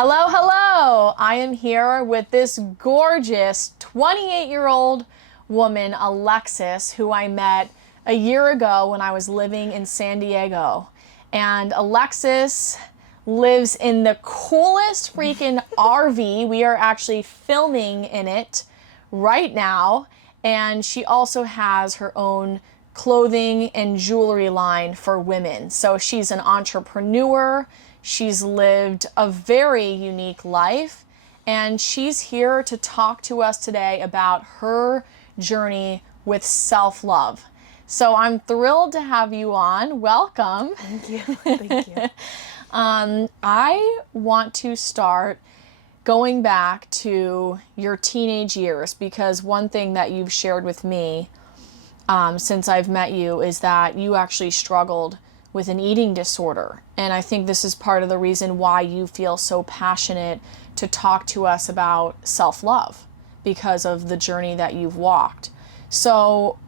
Hello, hello! I am here with this gorgeous 28-year-old woman, Alexis, who I met a year ago when I was living in San Diego. And Alexis lives in the coolest freaking RV. We are actually filming in it right now. And she also has her own clothing and jewelry line for women. So she's an entrepreneur. She's lived a very unique life, and she's here to talk to us today about her journey with self-love. So I'm thrilled to have you on. Welcome. Thank you. Thank you. I want to start going back to your teenage years, because one thing that you've shared with me since I've met you is that you actually struggled with an eating disorder. And I think this is part of the reason why you feel so passionate to talk to us about self-love, because of the journey that you've walked. So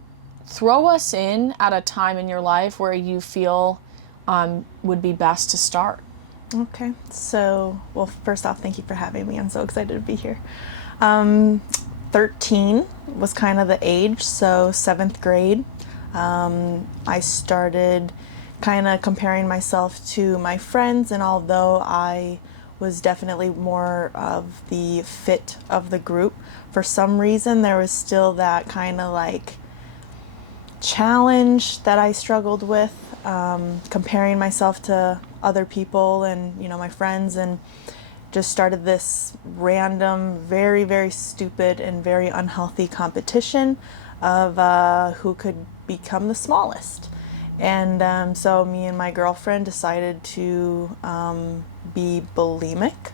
throw us in at a time in your life where you feel would be best to start. Okay. So, well, first off, thank you for having me. I'm so excited to be here. 13 was kind of the age, so 7th grade. I started kind of comparing myself to my friends, and although I was definitely more of the fit of the group, for some reason there was still that kind of like challenge that I struggled with, comparing myself to other people and my friends, and just started this random, very, very stupid and very unhealthy competition of who could become the smallest. And so me and my girlfriend decided to be bulimic,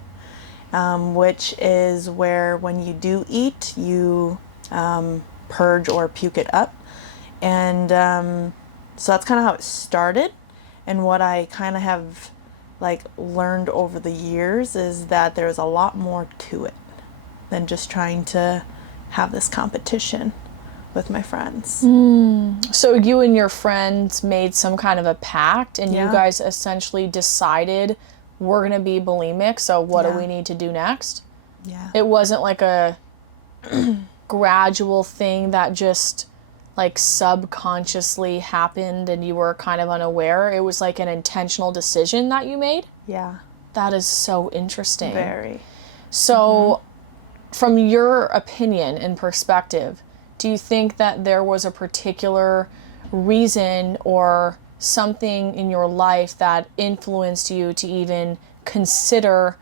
which is where when you do eat, you purge or puke it up. And so that's kind of how it started. And what I kind of have learned over the years is that there's a lot more to it than just trying to have this competition with my friends. So you and your friends made some kind of a pact, and Yeah. you guys essentially decided, we're going to be bulimic, so what do Yeah. we need to do next? Yeah. It wasn't like a gradual thing that just subconsciously happened and you were kind of unaware. It was like an intentional decision that you made. Yeah. That is so interesting. Very. So from your opinion and perspective, do you think that there was a particular reason or something in your life that influenced you to even consider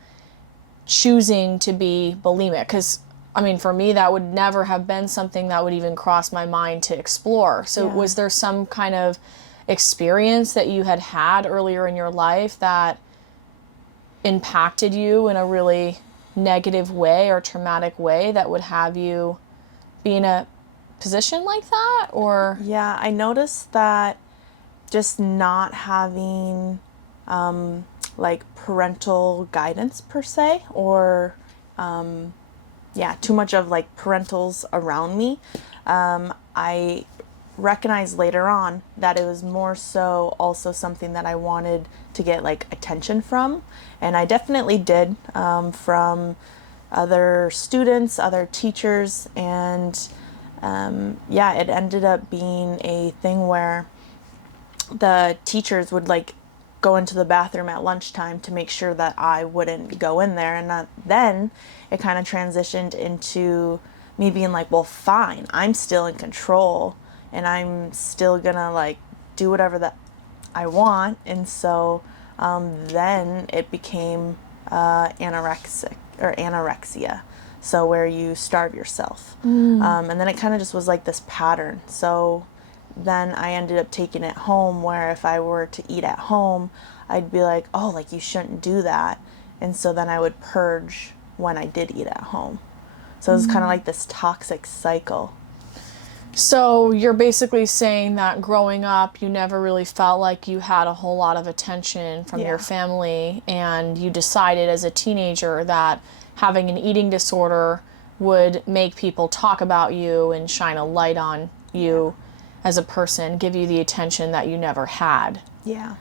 choosing to be bulimic? Because, I mean, for me, that would never have been something that would even cross my mind to explore. So Yeah. was there some kind of experience that you had earlier in your life that impacted you in a really negative way or traumatic way that would have you be in a position like that? Or Yeah, I noticed that just not having parental guidance per se, or too much of parentals around me. I recognized later on that it was more so also something that I wanted to get attention from, and I definitely did, from other students, other teachers, and it ended up being a thing where the teachers would go into the bathroom at lunchtime to make sure that I wouldn't go in there. And then it kind of transitioned into me being well, fine, I'm still in control and I'm still gonna do whatever that I want. And so then it became anorexia. So where you starve yourself. And then it kind of just was this pattern. So then I ended up taking it home, where if I were to eat at home, I'd be you shouldn't do that. And so then I would purge when I did eat at home. So it was kind of this toxic cycle. so you're basically saying that growing up, you never really felt like you had a whole lot of attention from your Yeah. family, and you decided as a teenager that having an eating disorder would make people talk about you and shine a light on you as a person, give you the attention that you never had. Yeah.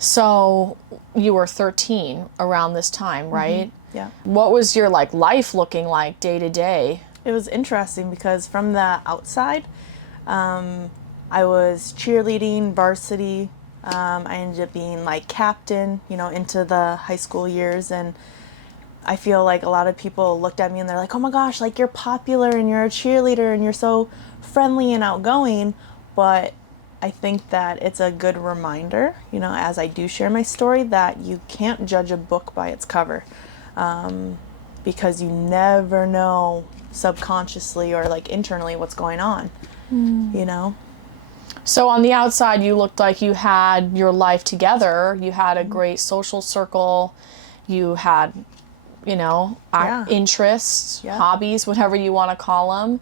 So you were 13 around this time, right? Yeah. What was your like life looking like day to day? It was interesting because from the outside, I was cheerleading, varsity. I ended up being like captain, into the high school years. And I feel like a lot of people looked at me and they're like, oh my gosh, like you're popular and you're a cheerleader and you're so friendly and outgoing. But I think that it's a good reminder, as I do share my story, that you can't judge a book by its cover, because you never know subconsciously or like internally what's going on, you know? So on the outside, you looked like you had your life together. You had a great social circle. You had, Yeah. interests, Yeah. hobbies, whatever you want to call them.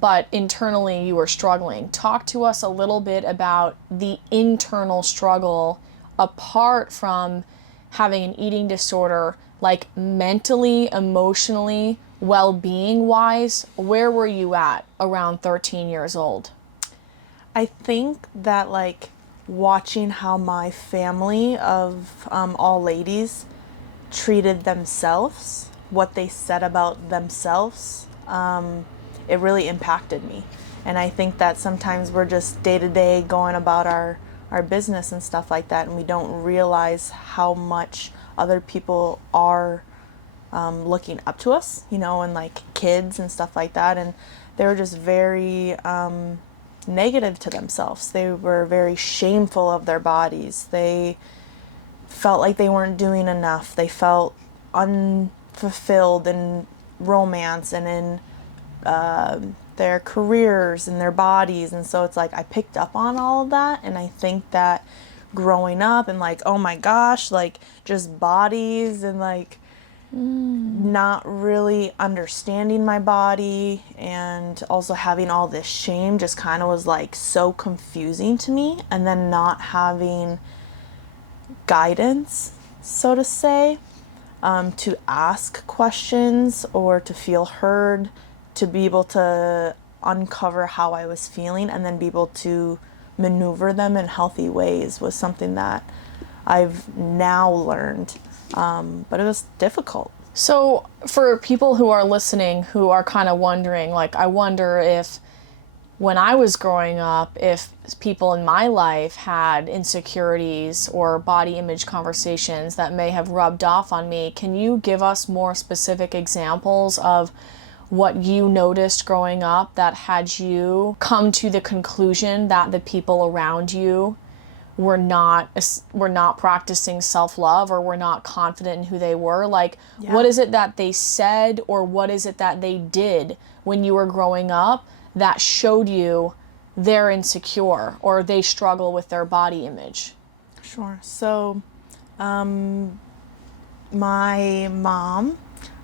But internally, you were struggling. Talk to us a little bit about the internal struggle apart from having an eating disorder, like mentally, emotionally, well-being wise. Where were you at around 13 years old? I think that like watching how my family of all ladies treated themselves, what they said about themselves, it really impacted me. And I think that sometimes we're just day to day going about our business and stuff like that, and we don't realize how much other people are looking up to us, and like kids and stuff like that. And they were just very negative to themselves. They were very shameful of their bodies. They felt like they weren't doing enough. They felt unfulfilled in romance and in their careers and their bodies. And so it's like I picked up on all of that. And I think that growing up and like, oh my gosh, like just bodies and like not really understanding my body and also having all this shame just kind of was like so confusing to me. And then not having guidance, so to say, to ask questions or to feel heard, to be able to uncover how I was feeling and then be able to maneuver them in healthy ways was something that I've now learned. But it was difficult. So, for people who are listening who are kind of wondering, like, I wonder if when I was growing up, if people in my life had insecurities or body image conversations that may have rubbed off on me, can you give us more specific examples of what you noticed growing up that had you come to the conclusion that the people around you were not practicing self-love or were not confident in who they were? Like, Yeah. what is it that they said or what is it that they did when you were growing up that showed you they're insecure or they struggle with their body image? Sure. So, my mom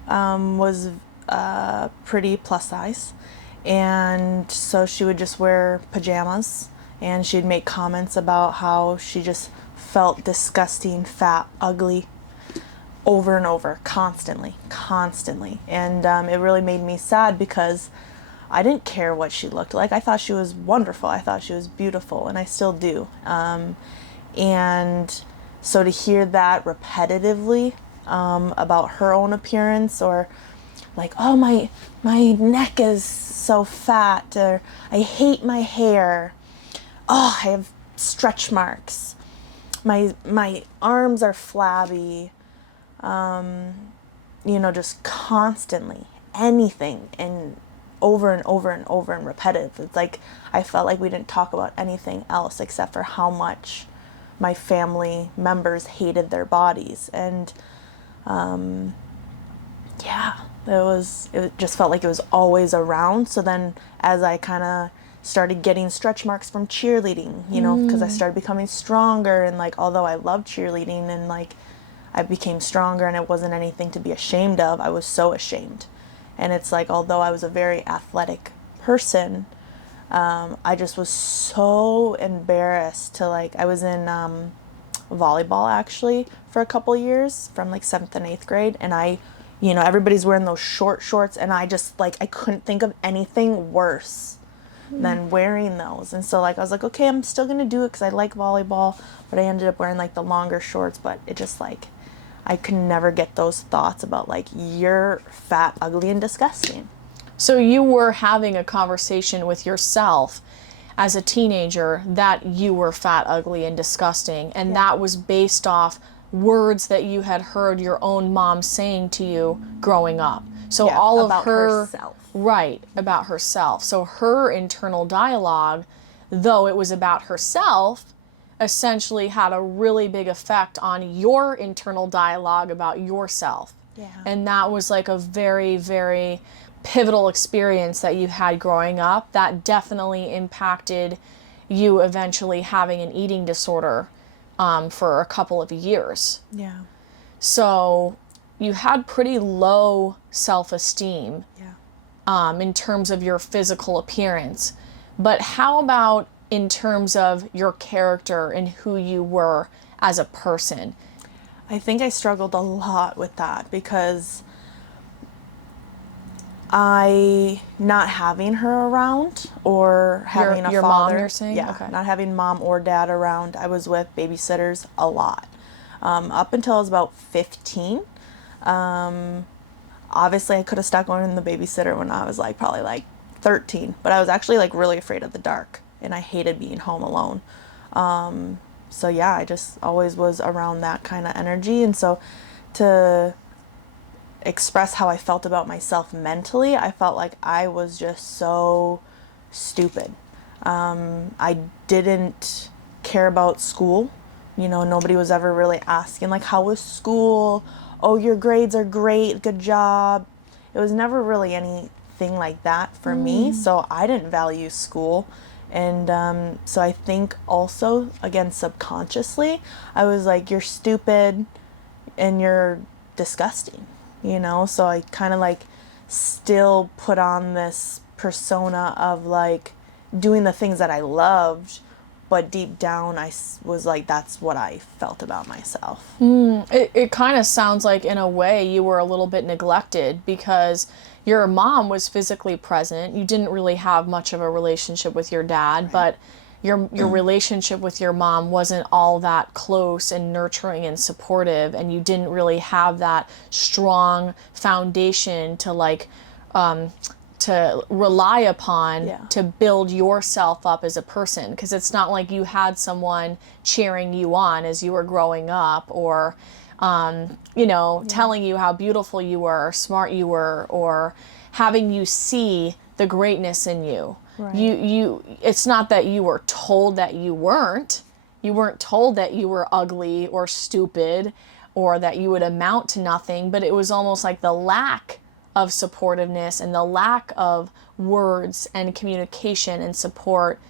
was pretty plus size, and so she would just wear pajamas, and she'd make comments about how she just felt disgusting, fat, ugly, over and over, constantly. And it really made me sad because I didn't care what she looked like. I thought she was wonderful. I thought she was beautiful, and I still do. And so to hear that repetitively about her own appearance, or like, oh, my neck is so fat, or I hate my hair, oh, I have stretch marks, my arms are flabby, just constantly anything, and over and over and over and repetitive. It's like I felt like we didn't talk about anything else except for how much my family members hated their bodies. And it just felt like it was always around. So then as I kind of started getting stretch marks from cheerleading, because I started becoming stronger, and like although I loved cheerleading and like I became stronger and it wasn't anything to be ashamed of, I was so ashamed. And it's like, although I was a very athletic person, I just was so embarrassed to like, I was in volleyball actually for a couple years from like 7th and 8th grade. And everybody's wearing those short shorts, and I just like, I couldn't think of anything worse than wearing those. And so like I was like, okay, I'm still gonna do it because I like volleyball, but I ended up wearing like the longer shorts. But it just like I could never get those thoughts about like you're fat, ugly, and disgusting. So you were having a conversation with yourself as a teenager that you were fat, ugly, and disgusting, and that was based off words that you had heard your own mom saying to you growing up. So all of about herself. Right, about herself. So her internal dialogue, though it was about herself, essentially had a really big effect on your internal dialogue about yourself. Yeah. And that was like a very, very pivotal experience that you had growing up that definitely impacted you eventually having an eating disorder for a couple of years. Yeah. So you had pretty low self-esteem in terms of your physical appearance. But how about in terms of your character and who you were as a person? I think I struggled a lot with that because I not having her around or having your a father. mom, you're saying? Yeah, Okay. not having mom or dad around. I was with babysitters a lot. Up until I was about 15. Obviously, I could have stopped going to the babysitter when I was like probably like 13, but I was actually like really afraid of the dark and I hated being home alone. So yeah, I just always was around that kind of energy. And so to express how I felt about myself mentally, I felt like I was just so stupid. I didn't care about school. You know, nobody was ever really asking like, how was school? Oh, your grades are great, good job. It was never really anything like that for me, so I didn't value school. And so I think also, again, subconsciously, I was like, you're stupid and you're disgusting, you know? So I kind of like still put on this persona of like doing the things that I loved, but deep down I was like, that's what I felt about myself. It kind of sounds like in a way you were a little bit neglected because your mom was physically present. You didn't really have much of a relationship with your dad, but your relationship with your mom wasn't all that close and nurturing and supportive, and you didn't really have that strong foundation to like to rely upon to build yourself up as a person, because it's not like you had someone cheering you on as you were growing up or telling you how beautiful you were or smart you were or having you see the greatness in you. Right. You it's not that you were told that you weren't told that you were ugly or stupid or that you would amount to nothing, but it was almost like the lack of supportiveness and the lack of words and communication and support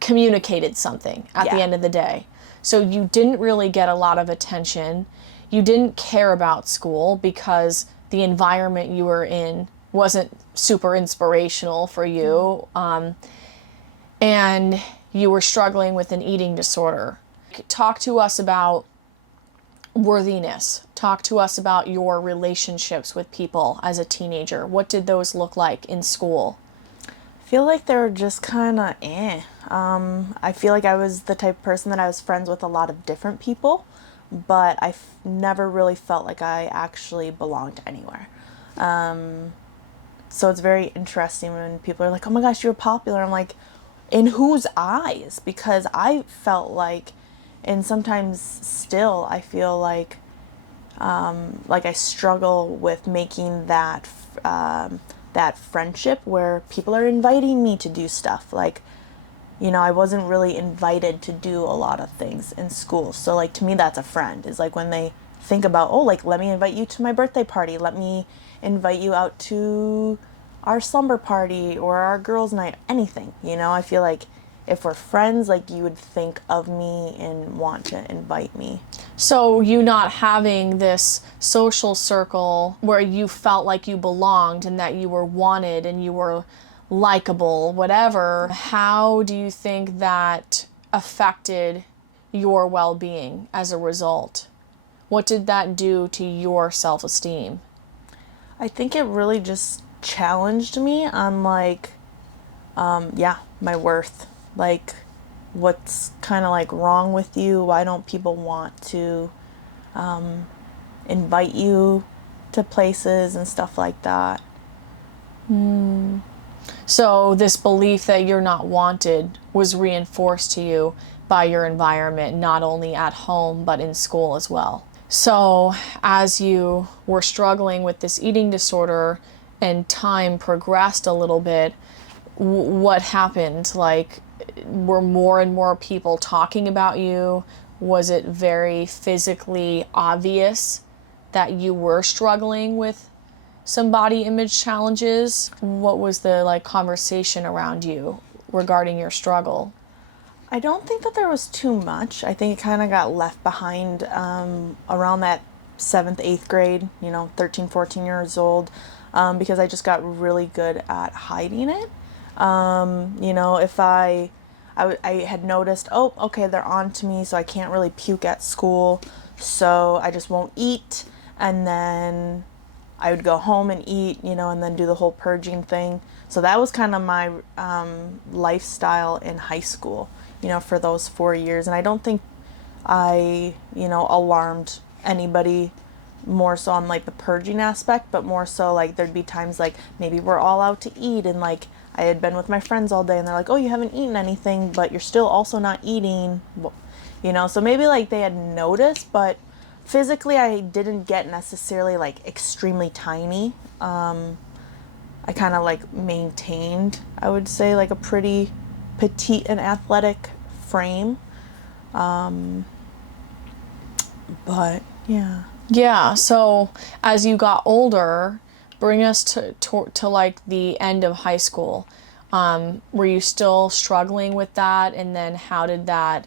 communicated something at the end of the day. So you didn't really get a lot of attention. You didn't care about school because the environment you were in wasn't super inspirational for you. And you were struggling with an eating disorder. Talk to us about worthiness. Talk to us about your relationships with people as a teenager. What did those look like in school? I feel like they were just kind of I feel like I was the type of person that I was friends with a lot of different people, but I never really felt like I actually belonged anywhere. So it's very interesting when people are like, oh my gosh, you're popular. I'm like, in whose eyes? Because I felt like, and sometimes still I feel like I struggle with making that that friendship where people are inviting me to do stuff. Like, you know, I wasn't really invited to do a lot of things in school. So like to me that's a friend, is like when they think about, oh, like let me invite you to my birthday party, let me invite you out to our slumber party or our girls' night, anything, you know. I feel like if we're friends, like you would think of me and want to invite me. So you not having this social circle where you felt like you belonged and that you were wanted and you were likable, whatever, how do you think that affected your well-being as a result? What did that do to your self-esteem? I think it really just challenged me on like yeah, my worth. Like, what's kind of like wrong with you? Why don't people want to invite you to places and stuff like that? So this belief that you're not wanted was reinforced to you by your environment, not only at home, but in school as well. So as you were struggling with this eating disorder and time progressed a little bit, what happened? Like, were more and more people talking about you? Was it very physically obvious that you were struggling with some body image challenges? What was the like conversation around you regarding your struggle? I don't think that there was too much. I think it kind of got left behind around that seventh, eighth grade, 13, 14 years old, because I just got really good at hiding it. If I had noticed, oh, okay, they're on to me, so I can't really puke at school, so I just won't eat, and then I would go home and eat, and then do the whole purging thing. So that was kind of my lifestyle in high school, for those 4 years. And I don't think I, alarmed anybody more so on like the purging aspect, but more so like there'd be times like maybe we're all out to eat and like I had been with my friends all day and they're like, oh, you haven't eaten anything, but you're still also not eating, so maybe like they had noticed, but physically I didn't get necessarily like extremely tiny. I kind of like maintained, I would say, like a pretty petite and athletic frame. But yeah. Yeah, so as you got older, bring us to like the end of high school. Were you still struggling with that? And then how did that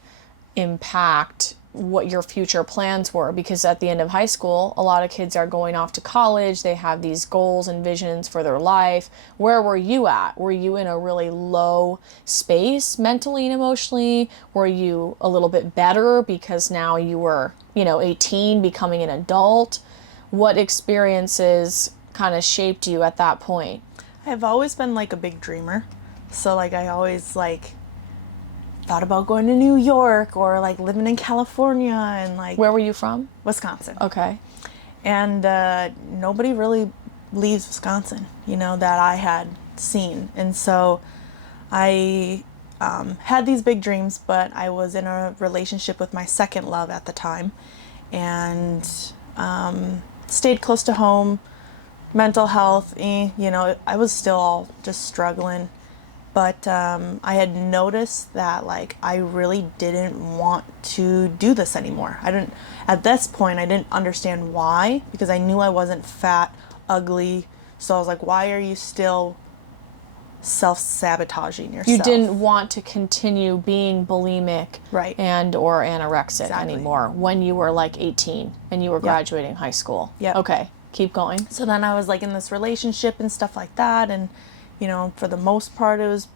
impact what your future plans were? Because at the end of high school, a lot of kids are going off to college. They have these goals and visions for their life. Where were you at? Were you in a really low space mentally and emotionally? Were you a little bit better because now you were, 18, becoming an adult? What experiences kind of shaped you at that point? I've always been like a big dreamer. So like I always like thought about going to New York or like living in California and like Where were you from? Wisconsin. Okay. And nobody really leaves Wisconsin, that I had seen. And so I had these big dreams, but I was in a relationship with my second love at the time and stayed close to home. Mental health, I was still all just struggling. But I had noticed that like I really didn't want to do this anymore. At this point, I didn't understand why, because I knew I wasn't fat, ugly. So I was like, why are you still self-sabotaging yourself? You didn't want to continue being bulimic, Right. and or anorexic Exactly. anymore when you were like 18 and you were graduating high school. Yep. Okay, keep going. So then I was like in this relationship and stuff like that, and for the most part it was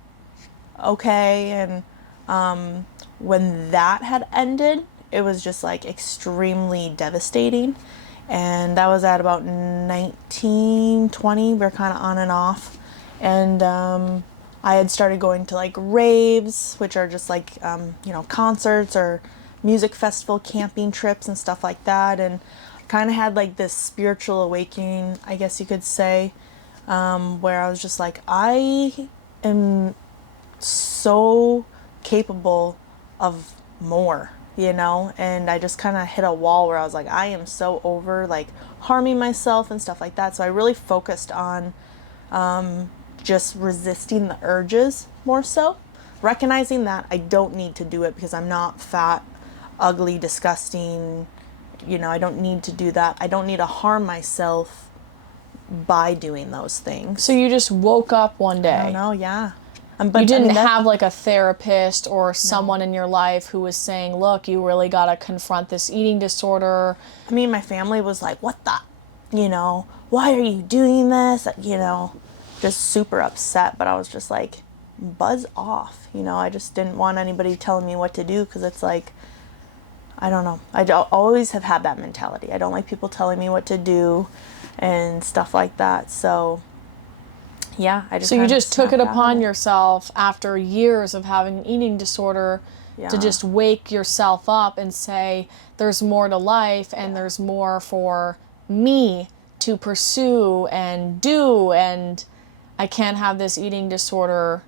okay. And when that had ended, it was just like extremely devastating. And that was at about 19, 20. We were kind of on and off. And I had started going to like raves, which are just like concerts or music festival camping trips and stuff like that. And kind of had like this spiritual awakening, I guess you could say, where I was just like, I am so capable of more, and I just kind of hit a wall where I was like, I am so over like harming myself and stuff like that. So I really focused on just resisting the urges more so, recognizing that I don't need to do it because I'm not fat, ugly, disgusting. I don't need to do that. I don't need to harm myself by doing those things. So you just woke up one day. I don't know, yeah. But you didn't have like a therapist or someone in your life who was saying, look, you really got to confront this eating disorder. I mean, my family was like, what the, why are you doing this? Just super upset. But I was just like, buzz off. I just didn't want anybody telling me what to do because it's like, I don't know. I always have had that mentality. I don't like people telling me what to do and stuff like that. So, yeah, I just So you kind of just took it snapped out upon of it. yourself after years of having an eating disorder to Yeah. just wake yourself up and say, there's more to life and Yeah. there's more for me to pursue and do, and I can't have this eating disorder,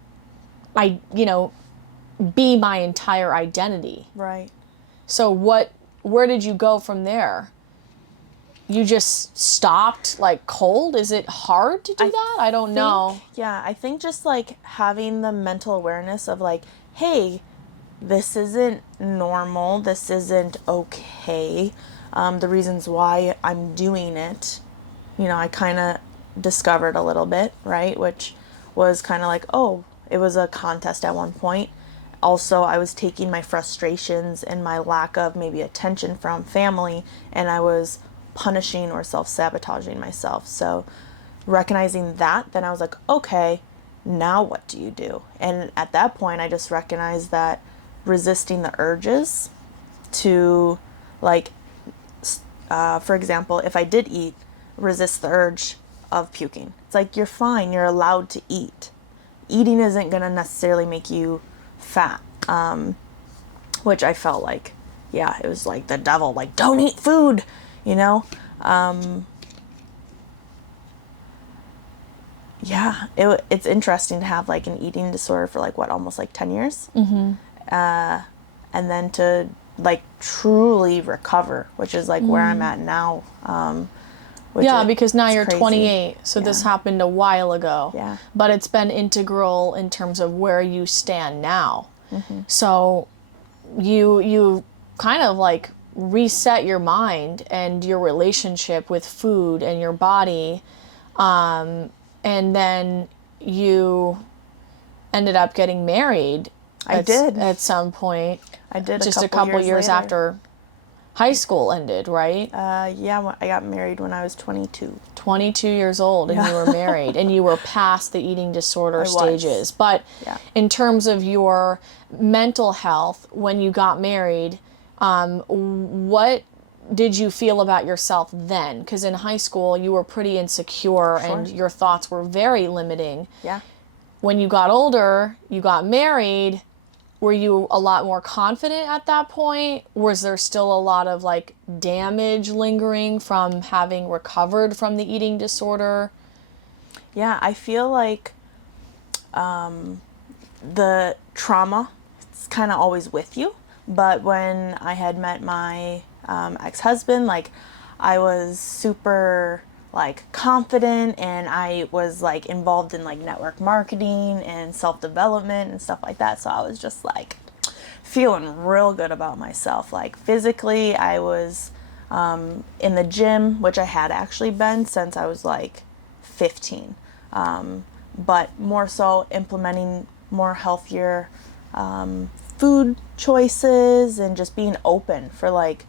be my entire identity. Right. So where did you go from there? You just stopped like cold? Is it hard to do that? I don't know. Yeah, I think just like having the mental awareness of like, hey, this isn't normal, this isn't okay. The reasons why I'm doing it, I kind of discovered a little bit, right? Which was kind of like, oh, it was a contest at one point. Also, I was taking my frustrations and my lack of maybe attention from family, and I was punishing or self sabotaging myself. So, recognizing that, then I was like, okay, now what do you do? And at that point, I just recognized that resisting the urges to, like, for example, if I did eat, resist the urge of puking. It's like, you're fine, you're allowed to eat. Eating isn't going to necessarily make you fat, which I felt like, yeah, it was like the devil, like, don't eat food, you know? Yeah, it's interesting to have like an eating disorder for like what, almost like 10 years? Mm-hmm. And then to like truly recover, which is like where I'm at now. Yeah, because now you're crazy. 28, so this happened a while ago. Yeah. But it's been integral in terms of where you stand now. So you kind of like reset your mind and your relationship with food and your body, and then you ended up getting married. I did. At some point. I did Just a couple years later. after high school ended, right? Yeah, I got married when I was 22. 22 years old and you were married and you were past the eating disorder stages. But in terms of your mental health, when you got married, what did you feel about yourself then? Because in high school, you were pretty insecure and your thoughts were very limiting. Yeah. When you got older, you got married. Were you a lot more confident at that point? Was there still a lot of like damage lingering from having recovered from the eating disorder? Yeah, I feel like the trauma is kind of always with you. But when I had met my ex-husband, like I was super like confident, and I was like involved in like network marketing and self-development and stuff like that. So I was just like feeling real good about myself. Like physically, I was in the gym, which I had actually been since I was like 15. But more so implementing more healthier food choices and just being open for like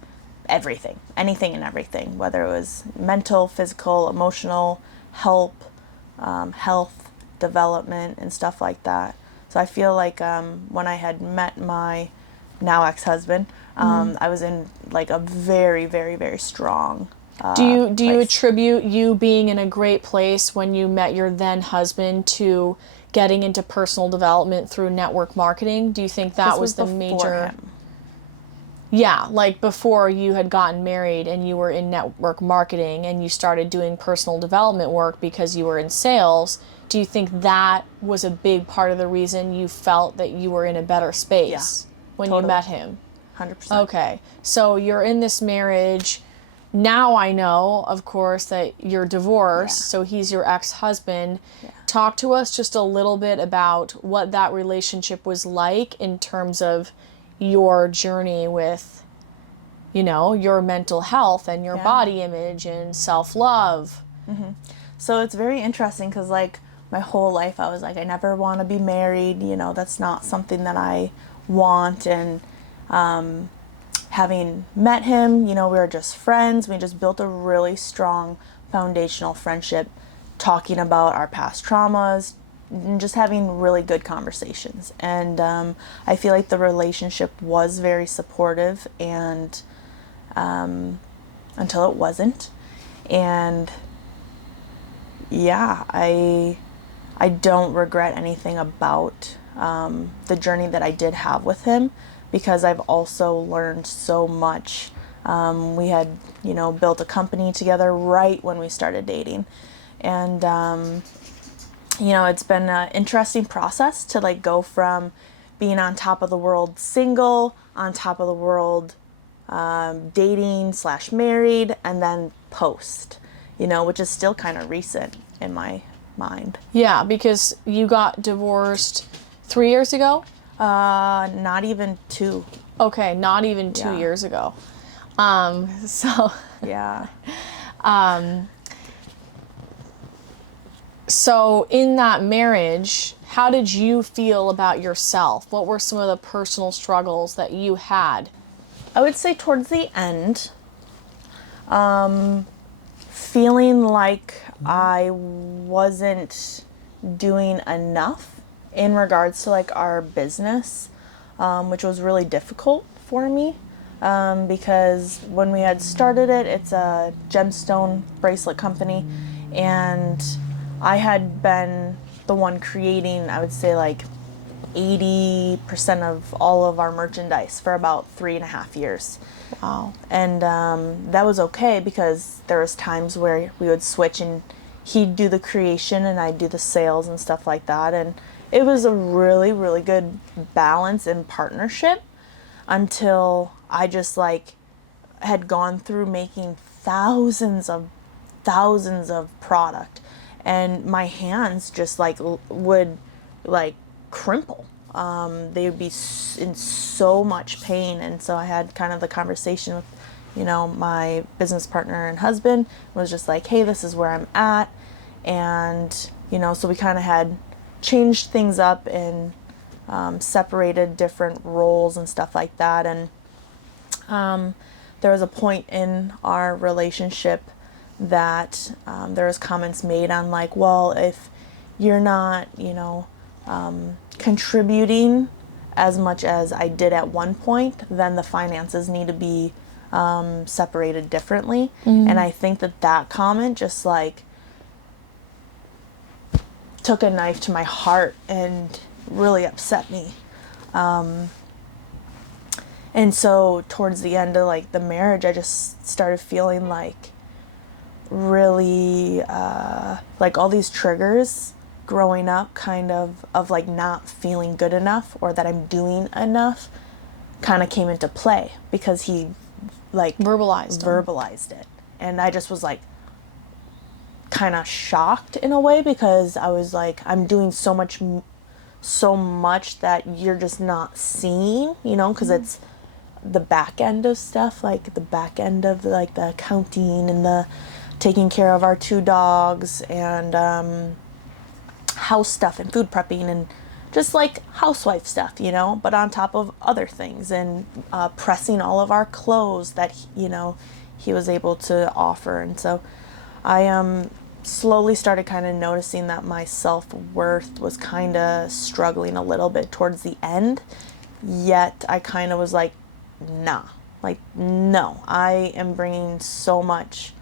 everything, anything and everything, whether it was mental, physical, emotional, health, development, and stuff like that. So I feel like when I had met my now ex-husband, I was in like a very, very, very strong Do you place. attribute you being in a great place when you met your then husband to getting into personal development through network marketing? Do you think that This was the before major him. Yeah, like before you had gotten married and you were in network marketing and you started doing personal development work because you were in sales, do you think that was a big part of the reason you felt that you were in a better space when you met him? 100%. Okay, so you're in this marriage. Now I know, of course, that you're divorced, so he's your ex-husband. Talk to us just a little bit about what that relationship was like in terms of your journey with, your mental health and your body image and self-love. So it's very interesting because like my whole life I was like, I never want to be married, that's not something that I want. And having met him, we were just friends. We just built a really strong foundational friendship, talking about our past traumas and just having really good conversations. And I feel like the relationship was very supportive, and until it wasn't. And yeah, I I don't regret anything about the journey that I did have with him, because I've also learned so much. We had, built a company together right when we started dating. And, it's been an interesting process to like go from being on top of the world single, on top of the world dating / married, and then post, which is still kind of recent in my mind. Yeah, because you got divorced 3 years ago? Not even 2. Okay, not even 2 Yeah. years ago. So Yeah. So in that marriage, how did you feel about yourself? What were some of the personal struggles that you had? I would say towards the end, feeling like I wasn't doing enough in regards to like our business, which was really difficult for me. Because when we had started it, it's a gemstone bracelet company, and I had been the one creating, I would say, like 80% of all of our merchandise for about 3.5 years. Wow. And that was okay, because there was times where we would switch and he'd do the creation and I'd do the sales and stuff like that. And it was a really, really good balance and partnership, until I just like had gone through making thousands of product, and my hands just like would like crumple. They would be in so much pain. And so I had kind of the conversation with, my business partner and husband, was just like, hey, this is where I'm at. And, so we kind of had changed things up and separated different roles and stuff like that. And there was a point in our relationship that there was comments made on like, well, if you're not, contributing as much as I did at one point, then the finances need to be separated differently. And I think that comment just like took a knife to my heart and really upset me. And so towards the end of like the marriage, I just started feeling like really like all these triggers growing up, kind of like not feeling good enough or that I'm doing enough, kind of came into play, because he like verbalized it. And I just was like kind of shocked in a way, because I was like, I'm doing so much that you're just not seeing, because it's the back end of stuff, like the back end of like the accounting and the taking care of our 2 dogs and house stuff and food prepping and just like housewife stuff, but on top of other things, and pressing all of our clothes that, he was able to offer. And so I slowly started kind of noticing that my self-worth was kind of struggling a little bit towards the end. Yet I kind of was like, nah, like, no, I am bringing so much,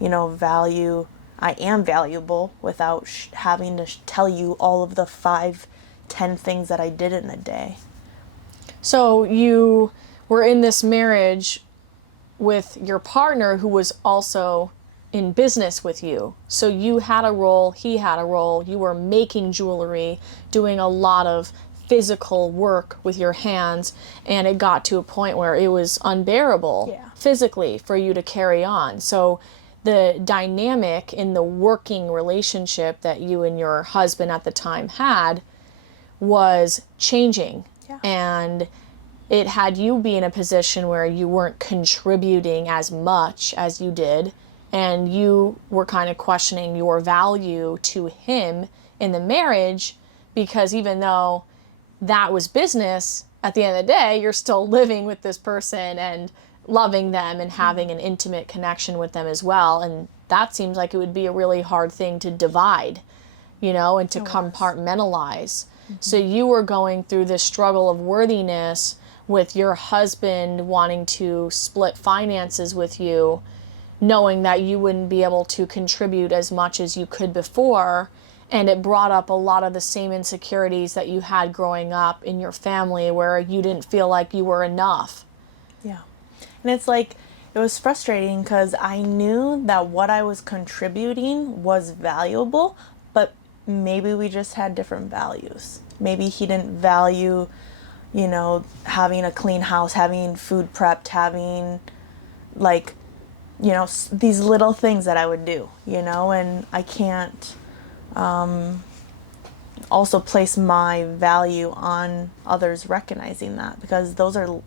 value. I am valuable without having to tell you all of the 5-10 things that I did in a day. So you were in this marriage with your partner who was also in business with you. So you had a role, he had a role, you were making jewelry, doing a lot of physical work with your hands, and it got to a point where it was unbearable physically for you to carry on. So the dynamic in the working relationship that you and your husband at the time had was changing. Yeah. And it had you be in a position where you weren't contributing as much as you did, and you were kind of questioning your value to him in the marriage, because even though that was business, at the end of the day, you're still living with this person and loving them and having an intimate connection with them as well. And that seems like it would be a really hard thing to divide, and to compartmentalize. So you were going through this struggle of worthiness with your husband wanting to split finances with you, knowing that you wouldn't be able to contribute as much as you could before, And it brought up a lot of the same insecurities that you had growing up in your family, where you didn't feel like you were enough. Yeah. And it's like, it was frustrating because I knew that what I was contributing was valuable, but maybe we just had different values. Maybe he didn't value, you know, having a clean house, having food prepped, having like, you know, these little things that I would do, you know, and I can't also place my value on others recognizing that, because those are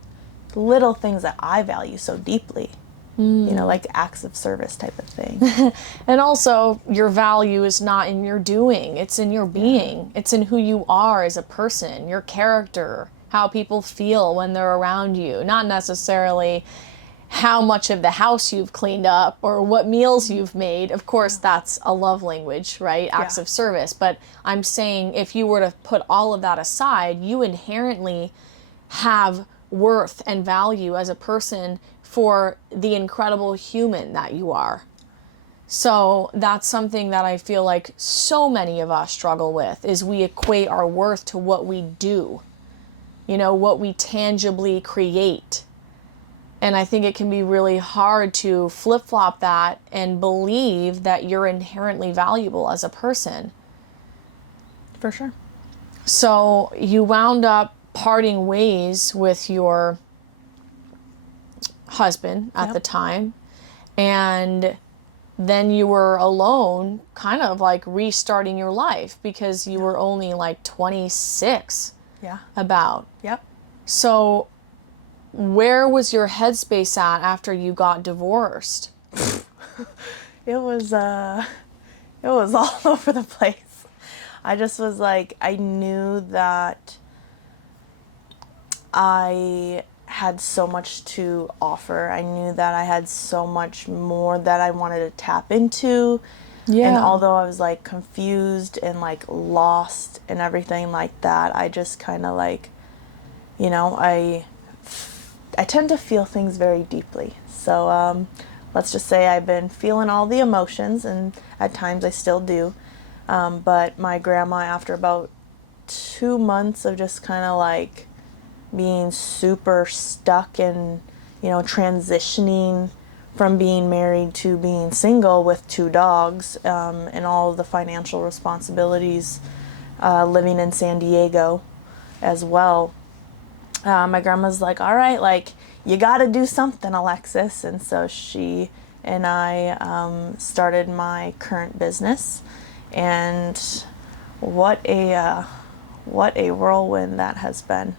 little things that I value so deeply, you know, like acts of service type of thing. And also, your value is not in your doing, it's in your being. It's in who you are as a person, your character, how people feel when they're around you, not necessarily how much of the house you've cleaned up or what meals you've made. Of course, that's a love language, right? Acts of service. But I'm saying, if you were to put all of that aside, you inherently have worth and value as a person for the incredible human that you are. So that's something that I feel like so many of us struggle with, is we equate our worth to what we do, you know, what we tangibly create. And I think it can be really hard to flip-flop that and believe that you're inherently valuable as a person. For sure. So you wound up parting ways with your husband at the time, and then you were alone, kind of like restarting your life, because you were only like 26 about. Yep. So where was your headspace at after you got divorced? It was all over the place. I just was like, I knew that I had so much to offer. I knew that I had so much more that I wanted to tap into. Yeah. And although I was like confused and like lost and everything like that, I just kind of like, you know, I tend to feel things very deeply. So let's just say I've been feeling all the emotions, and at times I still do. But my grandma, after about 2 months of just kind of like being super stuck and, you know, transitioning from being married to being single with 2 dogs, and all of the financial responsibilities, living in San Diego as well. My grandma's like, all right, like, you got to do something, Alexis. And so she and I started my current business, and what a whirlwind that has been.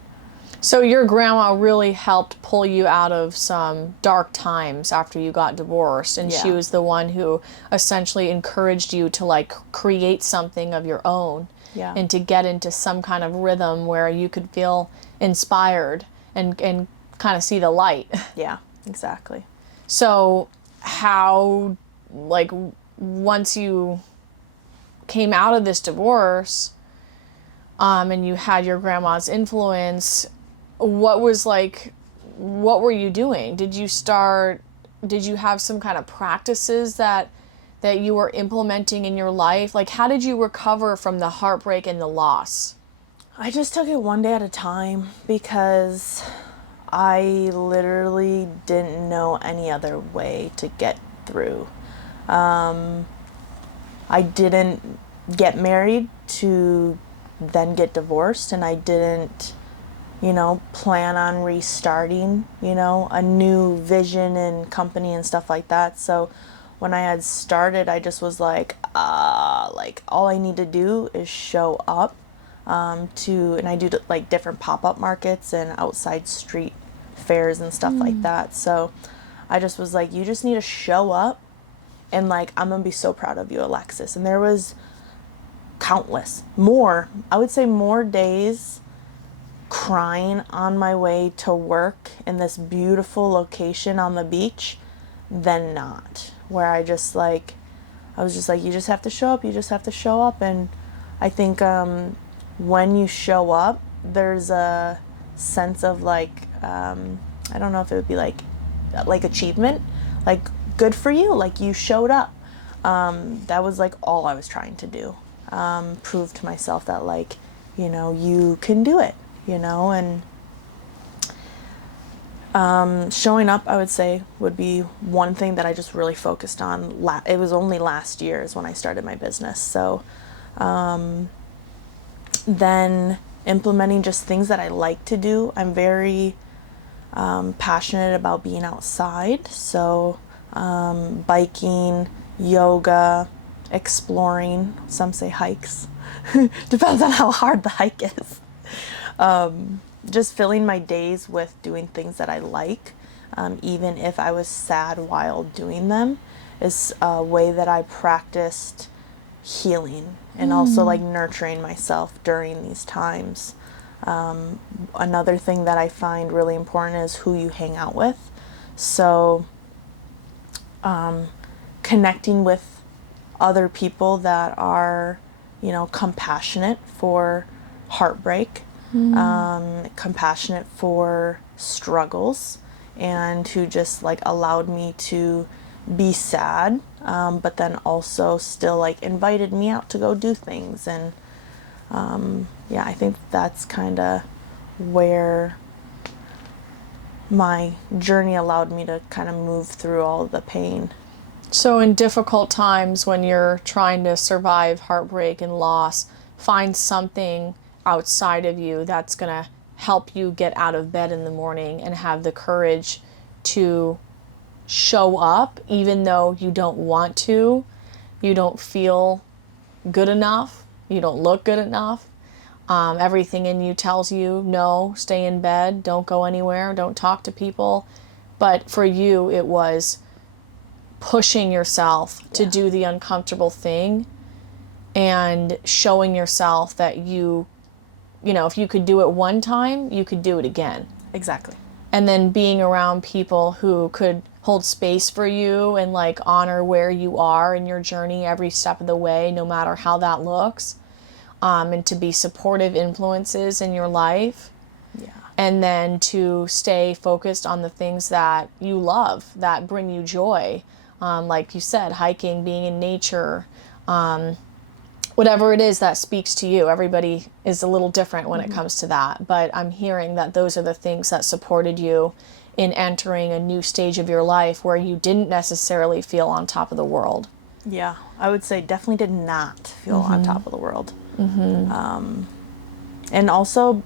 So your grandma really helped pull you out of some dark times after you got divorced, and she was the one who essentially encouraged you to like create something of your own, and to get into some kind of rhythm where you could feel inspired and kind of see the light. Yeah, exactly. So how, like, once you came out of this divorce, and you had your grandma's influence, what were you doing? Did you have some kind of practices that you were implementing in your life? Like, how did you recover from the heartbreak and the loss? I just took it one day at a time, because I literally didn't know any other way to get through. I didn't get married to then get divorced, and I didn't, you know, plan on restarting, you know, a new vision and company and stuff like that. So when I had started, I just was like all I need to do is show up, and I do like different pop-up markets and outside street fairs and stuff like that. So I just was like, you just need to show up, and like, I'm gonna be so proud of you, Alexis. And there was I would say more days crying on my way to work in this beautiful location on the beach than not, where I was just like, you just have to show up, and I think when you show up, there's a sense of like, I don't know if it would be like achievement, like, good for you, like, you showed up. That was like all I was trying to do. prove to myself that, like, you know, you can do it, you know, and showing up, I would say, would be one thing that I just really focused on. It was only last year is when I started my business. So then implementing just things that I like to do. I'm very passionate about being outside. So biking, yoga, exploring, some say hikes. Depends on how hard the hike is. Just filling my days with doing things that I like, even if I was sad while doing them, is a way that I practiced healing and also like nurturing myself during these times. Another thing that I find really important is who you hang out with. So connecting with other people that are, you know, compassionate for heartbreak, compassionate for struggles, and who just like allowed me to be sad, but then also still like invited me out to go do things. And yeah, I think that's kind of where my journey allowed me to kind of move through all of the pain. So in difficult times when you're trying to survive heartbreak and loss, find something outside of you that's going to help you get out of bed in the morning and have the courage to show up even though you don't want to, you don't feel good enough, you don't look good enough. Everything in you tells you, no, stay in bed, don't go anywhere, don't talk to people. But for you, it was pushing yourself to do the uncomfortable thing and showing yourself that you know, if you could do it one time, you could do it again. Exactly. And then being around people who could hold space for you and like honor where you are in your journey every step of the way, no matter how that looks. And to be supportive influences in your life. Yeah. And then to stay focused on the things that you love, that bring you joy. Like you said, hiking, being in nature, whatever it is that speaks to you. Everybody is a little different when it comes to that. But I'm hearing that those are the things that supported you in entering a new stage of your life where you didn't necessarily feel on top of the world. Yeah, I would say definitely did not feel on top of the world. And also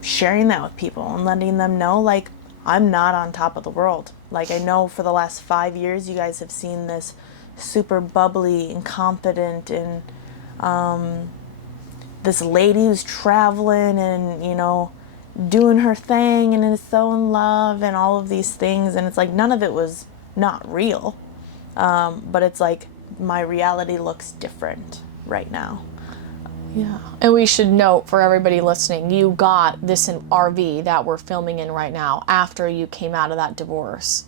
sharing that with people and letting them know, like, I'm not on top of the world. Like, I know for the last 5 years, you guys have seen this super bubbly and confident and this lady who's traveling and, you know, doing her thing and is so in love and all of these things. And it's like, none of it was not real. But it's like, my reality looks different right now. Yeah. And we should note for everybody listening, you got this in RV that we're filming in right now after you came out of that divorce.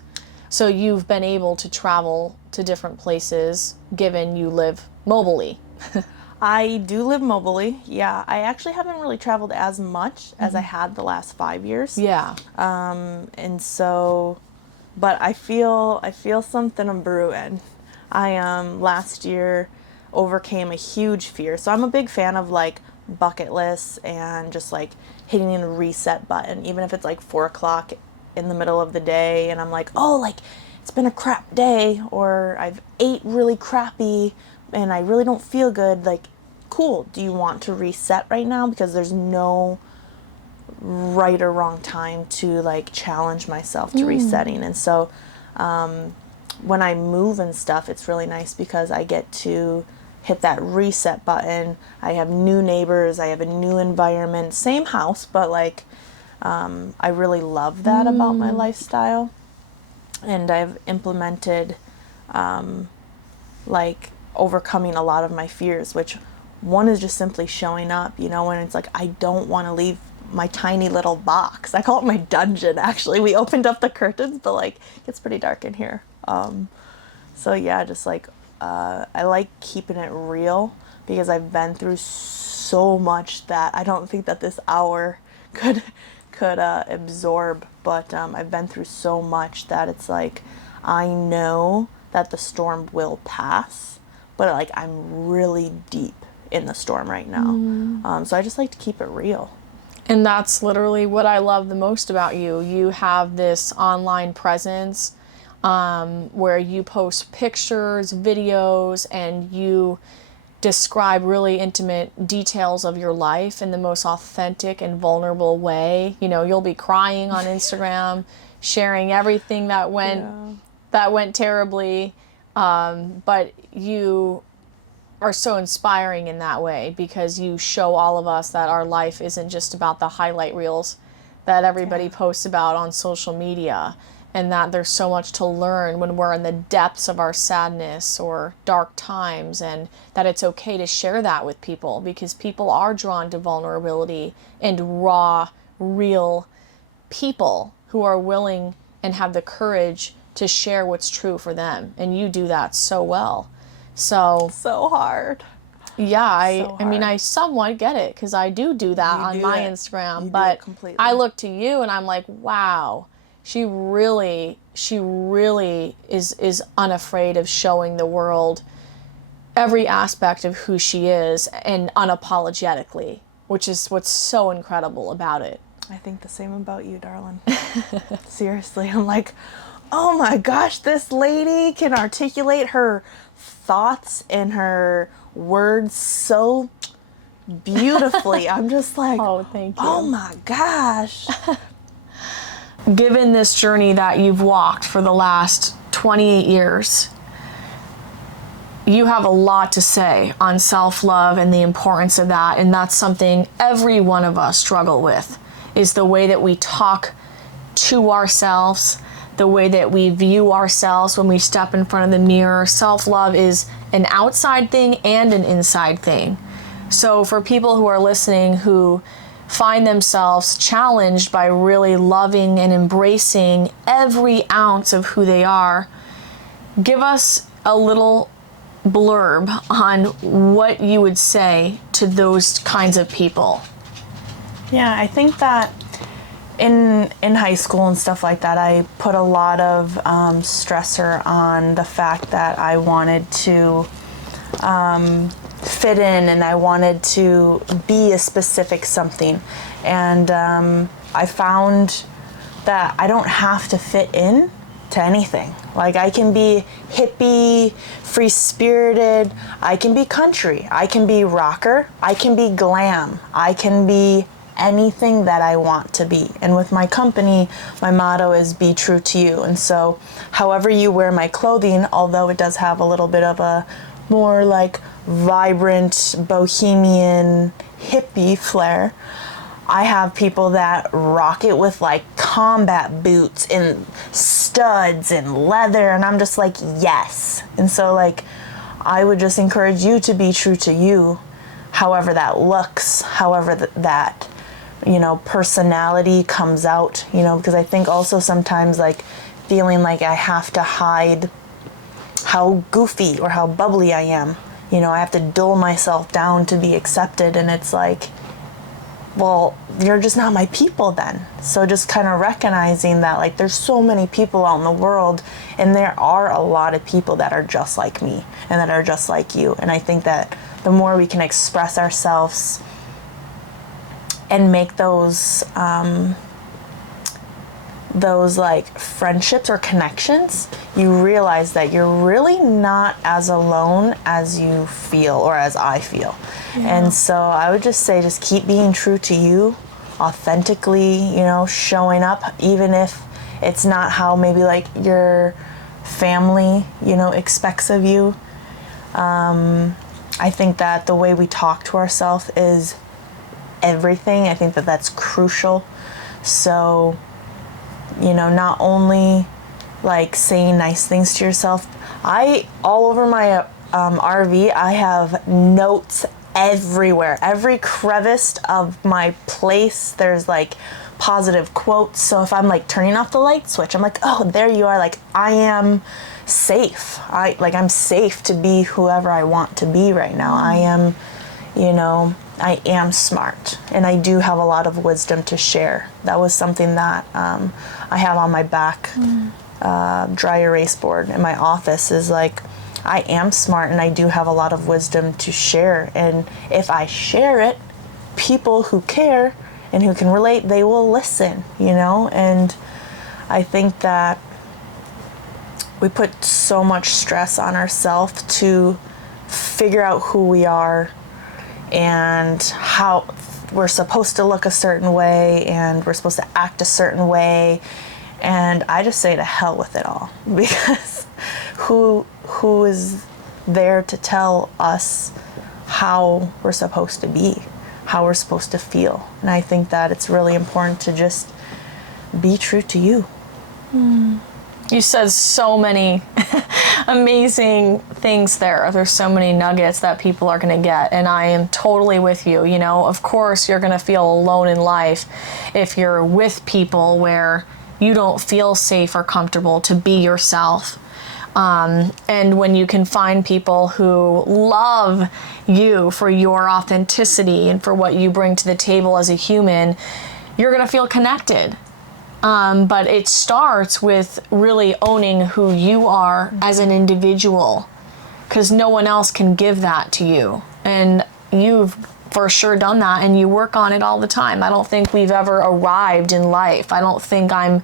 So you've been able to travel to different places given you live mobily. I do live mobily. Yeah, I actually haven't really traveled as much as I had the last 5 years. Yeah. And so, but I feel something I'm brewing. I last year overcame a huge fear. So I'm a big fan of like bucket lists and just like hitting a reset button, even if it's like 4 o'clock in the middle of the day and I'm like, oh, like it's been a crap day or I've ate really crappy and I really don't feel good. Like, cool. Do you want to reset right now? Because there's no right or wrong time to like challenge myself to resetting. And so when I move and stuff, it's really nice because I get to hit that reset button. I have new neighbors. I have a new environment. Same house, but like I really love that about my lifestyle. And I've implemented like overcoming a lot of my fears, which one is just simply showing up, you know, when it's like I don't want to leave my tiny little box. I call it my dungeon, actually. We opened up the curtains, but like it gets pretty dark in here. So yeah, just like I like keeping it real because I've been through so much that I don't think that this hour could absorb. But I've been through so much that it's like I know that the storm will pass, but like I'm really deep in the storm right now. So I just like to keep it real. And that's literally what I love the most about you. You have this online presence where you post pictures, videos, and you describe really intimate details of your life in the most authentic and vulnerable way. You know, you'll be crying on Instagram, sharing everything that went terribly, but you are so inspiring in that way because you show all of us that our life isn't just about the highlight reels that everybody posts about on social media, and that there's so much to learn when we're in the depths of our sadness or dark times, and that it's okay to share that with people because people are drawn to vulnerability and raw, real people who are willing and have the courage to share what's true for them. And you do that so well. So hard. Yeah, I mean, I somewhat get it because I do that on my Instagram, but I look to you and I'm like, wow, she really is unafraid of showing the world every aspect of who she is and unapologetically, which is what's so incredible about it. I think the same about you, darling. Seriously, I'm like, oh my gosh, this lady can articulate her thoughts and her words so beautifully. I'm just like, oh, thank you. Oh my gosh. Given this journey that you've walked for the last 28 years, you have a lot to say on self-love and the importance of that, and that's something every one of us struggle with, is the way that we talk to ourselves, the way that we view ourselves when we step in front of the mirror. Self-love is an outside thing and an inside thing. So for people who are listening who find themselves challenged by really loving and embracing every ounce of who they are, give us a little blurb on what you would say to those kinds of people. Yeah, I think that in high school and stuff like that, I put a lot of stressor on the fact that I wanted to fit in and I wanted to be a specific something. And I found that I don't have to fit in to anything. Like, I can be hippie, free-spirited, I can be country, I can be rocker, I can be glam, I can be anything that I want to be. And with my company, my motto is be true to you. And so however you wear my clothing, although it does have a little bit of a more like vibrant bohemian hippie flair, I have people that rock it with like combat boots and studs and leather, and I'm just like, yes. And so like, I would just encourage you to be true to you, however that looks, however that you know, personality comes out, you know, because I think also sometimes like feeling like I have to hide how goofy or how bubbly I am, you know, I have to dull myself down to be accepted, and it's like, well, you're just not my people then. So just kind of recognizing that like there's so many people out in the world, and there are a lot of people that are just like me and that are just like you. And I think that the more we can express ourselves and make those like friendships or connections, you realize that you're really not as alone as you feel or as I feel. Yeah. And so I would just say, just keep being true to you, authentically, you know, showing up, even if it's not how maybe like your family, you know, expects of you. I think that the way we talk to ourselves is everything. I think that that's crucial. So, you know, not only like saying nice things to yourself, all over my RV, I have notes everywhere. Every crevice of my place, there's like positive quotes. So if I'm like turning off the light switch, I'm like, oh, there you are. Like, I am safe. I'm safe to be whoever I want to be right now. I am, you know, I am smart, and I do have a lot of wisdom to share. That was something that I have on my back dry erase board in my office, is like, I am smart and I do have a lot of wisdom to share. And if I share it, people who care and who can relate, they will listen, And I think that we put so much stress on ourselves to figure out who we are and how we're supposed to look a certain way and we're supposed to act a certain way. And I just say to hell with it all, because who is there to tell us how we're supposed to be, how we're supposed to feel? And I think that it's really important to just be true to you. You said so many amazing things there. There's so many nuggets that people are going to get, and I am totally with you. Of course, you're going to feel alone in life if you're with people where you don't feel safe or comfortable to be yourself. And when you can find people who love you for your authenticity and for what you bring to the table as a human, you're going to feel connected. But it starts with really owning who you are as an individual, because no one else can give that to you. And you've for sure done that, and you work on it all the time. I don't think we've ever arrived in life. I don't think I'm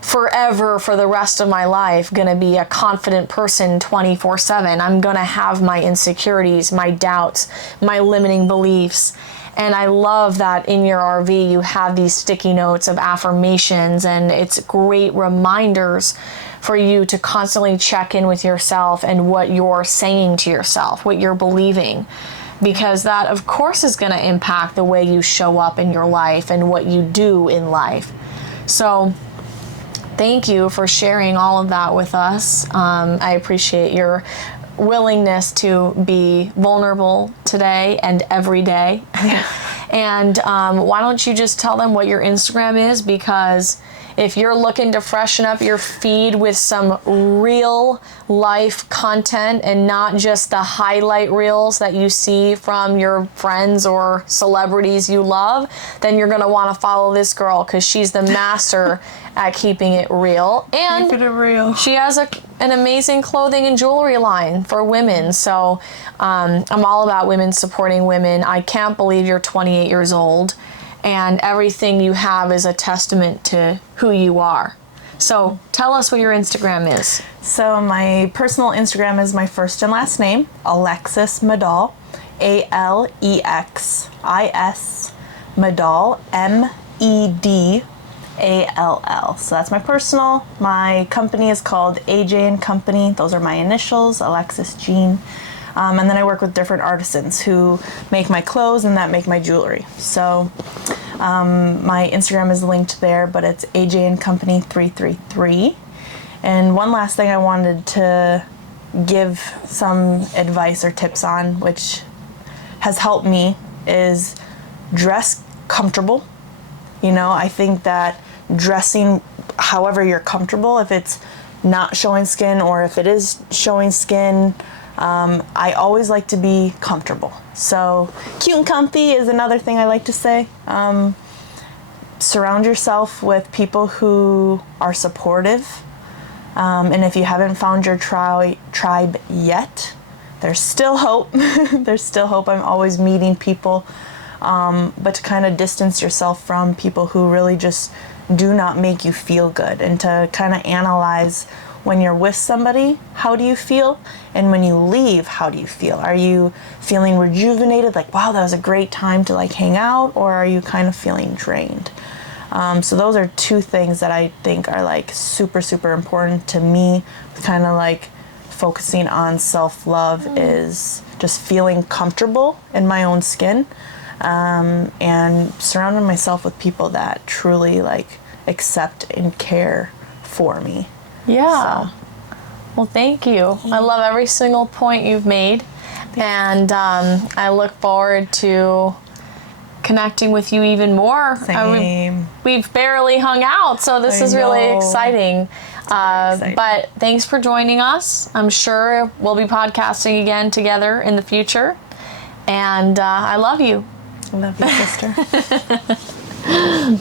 forever, for the rest of my life, going to be a confident person 24/7. I'm going to have my insecurities, my doubts, my limiting beliefs. And I love that in your RV you have these sticky notes of affirmations, and it's great reminders for you to constantly check in with yourself and what you're saying to yourself, what you're believing, because that of course is going to impact the way you show up in your life and what you do in life. So thank you for sharing all of that with us. I appreciate your willingness to be vulnerable today and every day. And why don't you just tell them what your Instagram is, because if you're looking to freshen up your feed with some real life content and not just the highlight reels that you see from your friends or celebrities you love, then you're going to want to follow this girl, because she's the master at keeping it real. And Keep it real. she has an amazing clothing and jewelry line for women. So I'm all about women supporting women. I can't believe you're 28 years old. And everything you have is a testament to who you are. So tell us what your Instagram is. So my personal Instagram is my first and last name, Alexis Medall, Alexis Medall, Medall. So that's my personal. My company is called AJ and Company. Those are my initials, Alexis Jean. And then I work with different artisans who make my clothes and that make my jewelry. So my Instagram is linked there, but it's AJ and Company 333. And one last thing I wanted to give some advice or tips on, which has helped me, is dress comfortable. I think that dressing however you're comfortable, if it's not showing skin or if it is showing skin, I always like to be comfortable. So cute and comfy is another thing I like to say. Surround yourself with people who are supportive. And if you haven't found your tribe yet, there's still hope. There's still hope. I'm always meeting people. But to kind of distance yourself from people who really just do not make you feel good, and to kind of analyze, when you're with somebody, how do you feel? And when you leave, how do you feel? Are you feeling rejuvenated, like, wow, that was a great time to hang out? Or are you kind of feeling drained? So those are two things that I think are super, super important to me. Kind of focusing on self-love is just feeling comfortable in my own skin, and surrounding myself with people that truly accept and care for me. Yeah. So. Well, thank you. I love every single point you've made. And I look forward to connecting with you even more. Same. We've barely hung out, so this is really exciting. But thanks for joining us. I'm sure we'll be podcasting again together in the future. And I love you. I love you, sister.